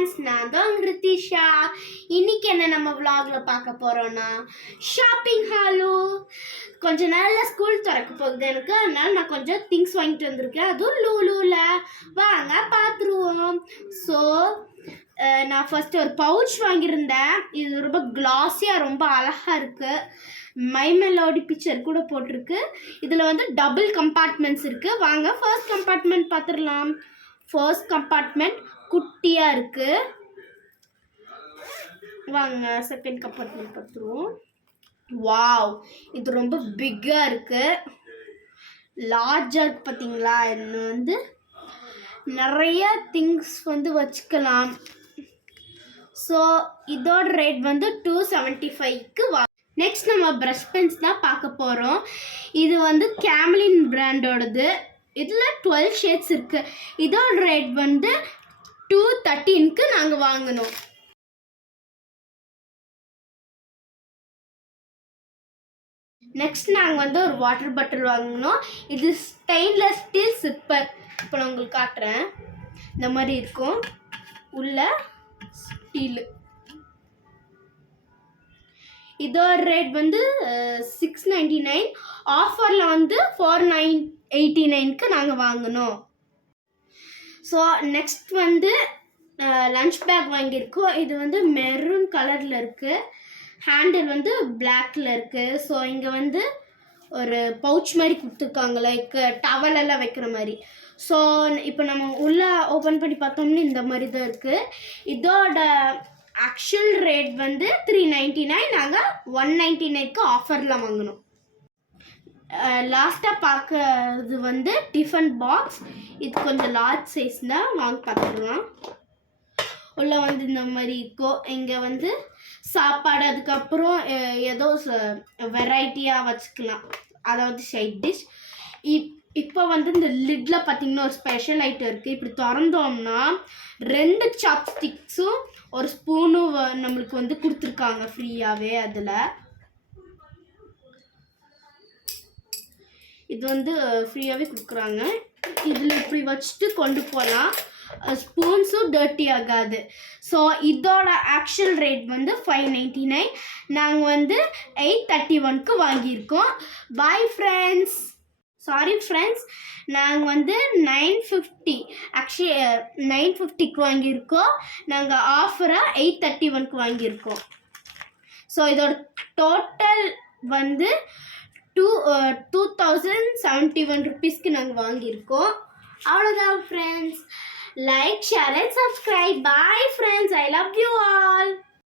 Friends, நான் தான் ரித்திஷா. இன்னைக்கு என்ன நம்ம vlogல பார்க்க போறோம்னா ஷாப்பிங் ஹாலோ. கொஞ்ச நாள்ல ஸ்கூல் திறக்க போகுது எனக்கு, அதனால நான் கொஞ்சம் திங்ஸ் வாங்கிட்டு வந்திருக்கேன், அதுவும் லூலூல. வாங்க பார்த்துருவோம். ஸோ நான் ஃபர்ஸ்ட் ஒரு பவுச் வாங்கியிருந்தேன். இது ரொம்ப கிளாஸியாக ரொம்ப அழகாக இருக்குது. மை மெலோடி பிக்சர் கூட போட்டிருக்கு. இதில் வந்து டபுள் கம்பார்ட்மெண்ட்ஸ் இருக்குது. வாங்க ஃபர்ஸ்ட் கம்பார்ட்மெண்ட் பார்த்துடலாம். ஃபர்ஸ்ட் கம்பார்ட்மெண்ட் குட்டியாக இருக்குது. வாங்க செகண்ட் கம்பார்ட்மெண்ட் பார்த்துருவோம். வாவ், இது ரொம்ப பிக்காக இருக்குது, லார்ஜாக இருக்குது. பார்த்தீங்களா, இது வந்து நிறைய திங்ஸ் வந்து வச்சுக்கலாம். ஸோ இதோட ரேட் வந்து 275க்கு நெக்ஸ்ட் நம்ம ப்ரஷ் பென்ஸ் தான் பார்க்க போகிறோம். இது வந்து கேம்லின் பிராண்டோடது. இதில் 12 ஷேட்ஸ் இருக்குது. இதோட ரேட் வந்து 213க்கு நாங்கள் வாங்கினோம். நெக்ஸ்ட் நாங்கள் வந்து ஒரு வாட்டர் பாட்டில் வாங்கினோம். இது ஸ்டெயின்லெஸ் ஸ்டீல் சிப்பர். இப்போ நான் உங்களுக்கு காட்டுறேன். இந்த மாதிரி இருக்கும், உள்ள ஸ்டீலு. இதோட ரேட் வந்து 699. ஆஃபரில் வந்து 489க்கு நாங்கள் வாங்கினோம். ஸோ நெக்ஸ்ட் வந்து லன்ச் பேக் வாங்கியிருக்கோம். இது வந்து மெரூன் கலரில் இருக்குது. ஹேண்டில் வந்து பிளாக்ல இருக்குது. ஸோ இங்கே வந்து ஒரு பவுச் மாதிரி கொடுத்துருக்காங்க, லைக் டவலெல்லாம் வைக்கிற மாதிரி. ஸோ இப்போ நம்ம உள்ளே ஓப்பன் பண்ணி பார்த்தோம்னா இந்த மாதிரி தான் இருக்குது. இதோட ஆக்சுவல் ரேட் வந்து 399. நாங்கள் 199க்கு ஆஃபரில் வாங்கினோம். லாஸ்ட்டாக பார்க்கறது வந்து டிஃபன் பாக்ஸ். இது கொஞ்சம் லார்ஜ் சைஸ் தான், வாங்கி பார்த்துக்கலாம். உள்ள வந்து இந்த மாதிரி இருக்கும். இங்கே வந்து சாப்பாடு, அதுக்கப்புறம் ஏதோ வெரைட்டியாக வச்சுக்கலாம், அதாவது சைட் டிஷ். இப்போ வந்து இந்த லிட்டில் பார்த்திங்கன்னா ஒரு ஸ்பெஷல் ஐட்டம் இருக்குது. இப்படி திறந்தோம்னா 2 சாப்ஸ்டிக்ஸும் ஒரு ஸ்பூனும் நம்மளுக்கு வந்து கொடுத்துருக்காங்க ஃப்ரீயாகவே. அதில் இது வந்து ஃப்ரீயாகவே கொடுக்குறாங்க. இதில் இப்படி வச்சுட்டு கொண்டு போகலாம், ஸ்பூன்ஸும் டர்ட்டி ஆகாது. ஸோ இதோட ஆக்சுவல் ரேட் வந்து 599. நாங்கள் வந்து 831க்கு வாங்கியிருக்கோம். Bye friends. சாரி ஃப்ரெண்ட்ஸ், நாங்கள் வந்து 950, ஆக்சுவலி 950க்கு வாங்கியிருக்கோம். நாங்கள் ஆஃபராக 831க்கு வாங்கியிருக்கோம். ஸோ இதோட டோட்டல் வந்து 2071 ருபீஸ்க்கு நாங்கள் வாங்கியிருக்கோம். அவ்வளோதான் friends. Like, share and subscribe. Bye friends, I love you all.